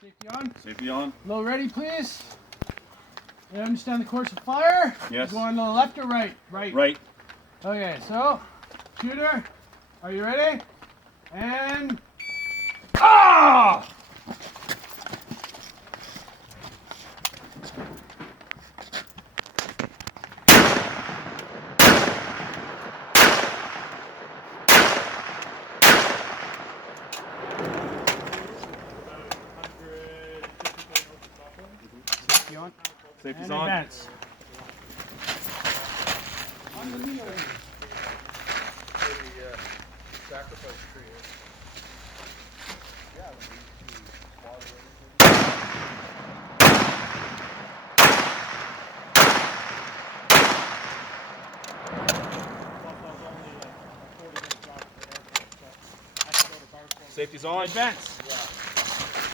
Safety on. Safety on. Low ready, please. You understand the course of fire? Yes. Going to the left or right? Right. Right. Okay, so, shooter, are you ready? And... Ah! Safety on. Safety's And on. advance. On the knee. Sacrifice tree. Safety's on. Advance.